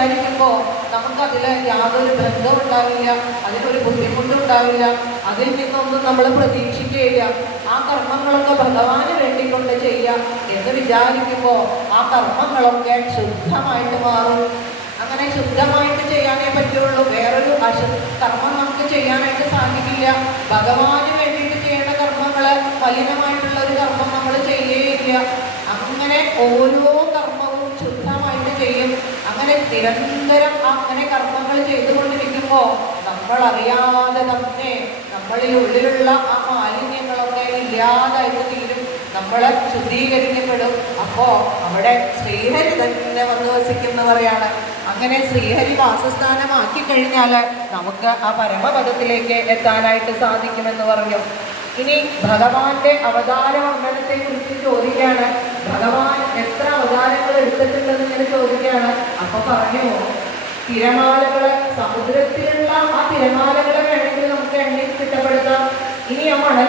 വിചാരിക്കുമ്പോൾ നമുക്കതിൽ യാതൊരു ബന്ധവും ഉണ്ടാവില്ല, അതിനൊരു ബുദ്ധിമുട്ടുണ്ടാവില്ല, അതിൽ നിന്നൊന്നും നമ്മൾ പ്രതീക്ഷിക്കുകയില്ല. ആ കർമ്മങ്ങളൊക്കെ ഭഗവാന് വേണ്ടിക്കൊണ്ട് ചെയ്യാം എന്ന് വിചാരിക്കുമ്പോൾ ആ കർമ്മങ്ങളൊക്കെ ശുദ്ധമായിട്ട് മാറും. അങ്ങനെ ശുദ്ധമായിട്ട് ചെയ്യാനേ പറ്റുള്ളൂ. വേറൊരു കർമ്മം നമുക്ക് ചെയ്യാനായിട്ട് സാധിക്കില്ല. ഭഗവാന് വേണ്ടിയിട്ട് ചെയ്യേണ്ട കർമ്മങ്ങൾ, മലിനമായിട്ടുള്ള ഒരു കർമ്മം നമ്മൾ ചെയ്യുകയില്ല. അങ്ങനെ ഓരോ കർമ്മവും ശുദ്ധമായിട്ട് ചെയ്യും. അങ്ങനെ നിരന്തരം അങ്ങനെ കർമ്മങ്ങൾ ചെയ്തുകൊണ്ടിരിക്കുമ്പോൾ നമ്മൾ അറിയാതെ തന്നെ നമ്മളിൽ ഉള്ളിലുള്ള ആ മാലിന്യങ്ങളൊക്കെ ഇല്ലാതായിട്ട് തീരും, നമ്മൾ ശുദ്ധീകരിക്കപ്പെടും. അപ്പോൾ അവിടെ ശ്രീഹരി തന്നെ വന്ന് വസിക്കുന്ന പറയാണ്. അങ്ങനെ ശ്രീഹരി വാസസ്ഥാനമാക്കി കഴിഞ്ഞാൽ നമുക്ക് ആ പരമപദത്തിലേക്ക് എത്താനായിട്ട് സാധിക്കുമെന്ന് പറഞ്ഞു. ഇനി ഭഗവാന്റെ അവതാര വർണ്ണനത്തെ കുറിച്ച് ചോദിക്കുകയാണ്. ഭഗവാൻ എത്ര അവതാരങ്ങൾ എടുത്തിട്ടുണ്ടെന്ന് ഇങ്ങനെ ചോദിക്കുകയാണ്. അപ്പൊ പറഞ്ഞു, തിരമാലകള്, സമുദ്രത്തിലുള്ള ആ തിരമാലകളെ വേണമെങ്കിൽ നമുക്ക് എണ്ണി തിട്ടപ്പെടുത്താം. ഇനി ആ മണൽ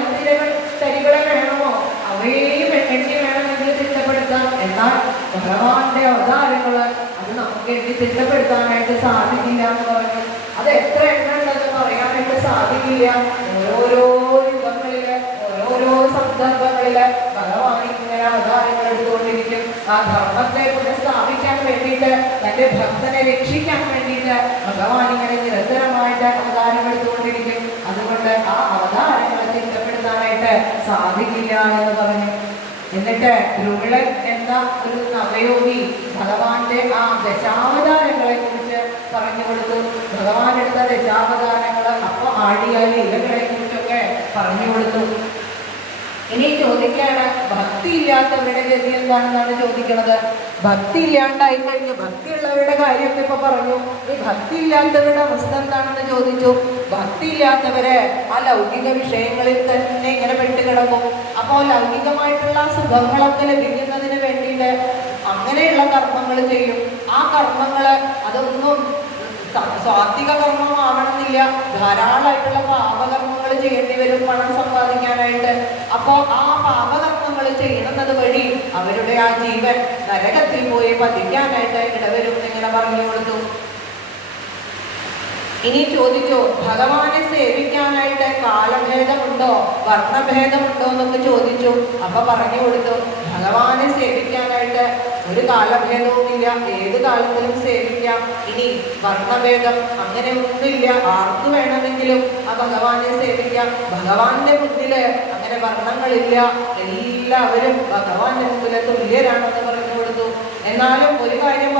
തരികളെ വേണമോ, അവയെയും എണ്ണി വേണമെങ്കിൽ തിട്ടപ്പെടുത്താം. എന്നാൽ ഭഗവാന്റെ അവതാരങ്ങള് അത് നമുക്ക് എണ്ണി തിട്ടപ്പെടുത്താനായിട്ട് സാധിക്കില്ല എന്ന് പറഞ്ഞു. അത് എത്ര എണ്ണ ഉണ്ടെന്ന് പറയാനായിട്ട് സാധിക്കില്ല. ഓരോരോ യുഗങ്ങളില്, ഓരോരോ സന്ദർഭങ്ങളില് ഭഗവാൻ ഇങ്ങനെ അവതാരങ്ങൾ എടുത്തുകൊണ്ടിരിക്കും. ആ ധർമ്മത്തെ പുനഃസ്ഥാപിക്കാൻ വേണ്ടിയിട്ട്, തന്റെ ഭക്തനെ രക്ഷിക്കാൻ വേണ്ടിയിട്ട് ഭഗവാൻ ഇങ്ങനെ നിരന്തരമായിട്ട് അവതാരം എടുത്തുകൊണ്ടിരിക്കും. അതുകൊണ്ട് ആ അവതാരങ്ങളെ ചിട്ടപ്പെടുത്താനായിട്ട് സാധിക്കില്ല എന്ന് പറഞ്ഞു. എന്നിട്ട് ധ്രുവിളൻ എന്ന ഒരു നവയോഗി ഭഗവാന്റെ ആ ദശാവതാരങ്ങളെ കുറിച്ച് പറഞ്ഞു കൊടുത്തു. ഭഗവാൻ എടുത്ത ദശാവതാരങ്ങൾ, അപ്പൊ ആടിയാലി ഇലകളെ കുറിച്ചൊക്കെ പറഞ്ഞു കൊടുത്തു. ഇനി ചോദിക്കാണ്, ഭക്തി ഇല്ലാത്തവരുടെ ഗതി എന്താണെന്നാണ് ചോദിക്കുന്നത്. ഭക്തി ഇല്ലാണ്ടായി കഴിഞ്ഞു. ഭക്തിയുള്ളവരുടെ കാര്യമൊക്കെ ഇപ്പൊ പറഞ്ഞു. ഈ ഭക്തി ഇല്ലാത്തവരുടെ അവസ്ഥ എന്താണെന്ന് ചോദിച്ചു. ഭക്തി ഇല്ലാത്തവര് ആ ലൗകിക വിഷയങ്ങളിൽ തന്നെ ഇങ്ങനെ പെട്ടുകിടക്കും. അപ്പോൾ ലൗകികമായിട്ടുള്ള സുഖങ്ങളൊക്കെ ലഭിക്കുന്നതിന് വേണ്ടിയിട്ട് അങ്ങനെയുള്ള കർമ്മങ്ങൾ ചെയ്യും. ആ കർമ്മങ്ങള് അതൊന്നും സ്വാത്വിക കർമ്മം ആവണമെന്നില്ല. ധാരാളമായിട്ടുള്ള പാപകർമ്മങ്ങൾ ചെയ്യേണ്ടി വരും പണം സമ്പാദിക്കാനായിട്ട്. അപ്പോൾ ആ പാപകർമ്മങ്ങൾ ചെയ്യുന്നത് വഴി അവരുടെ ആ ജീവൻ നരകത്തിൽ പോയി പതിക്കാനായിട്ട് ഇടവരും എന്നിങ്ങനെ പറഞ്ഞു കൊടുത്തു. ഇനി ചോദിച്ചു, ഭഗവാനെ സേവിക്കാനായിട്ട് കാലഭേദമുണ്ടോ, വർണ്ണഭേദമുണ്ടോ എന്നൊക്കെ ചോദിച്ചു. അപ്പൊ പറഞ്ഞു കൊടുത്തു, ഭഗവാനെ സേവിക്കാനായിട്ട് ഒരു കാലഭേദവുമില്ല, ഏത് കാലത്തിലും സേവിക്കാം. ഇനി വർണ്ണഭേദം അങ്ങനെ ഒന്നുമില്ല, ആർക്ക് വേണമെങ്കിലും ആ ഭഗവാനെ സേവിക്കാം. ഭഗവാന്റെ മുന്നില് അങ്ങനെ വർണ്ണങ്ങളില്ല, എല്ലാവരും ഭഗവാന്റെ മുമ്പിൽ തുല്യരാണെന്ന് പറഞ്ഞു കൊടുത്തു. എന്നാലും ഒരു കാര്യം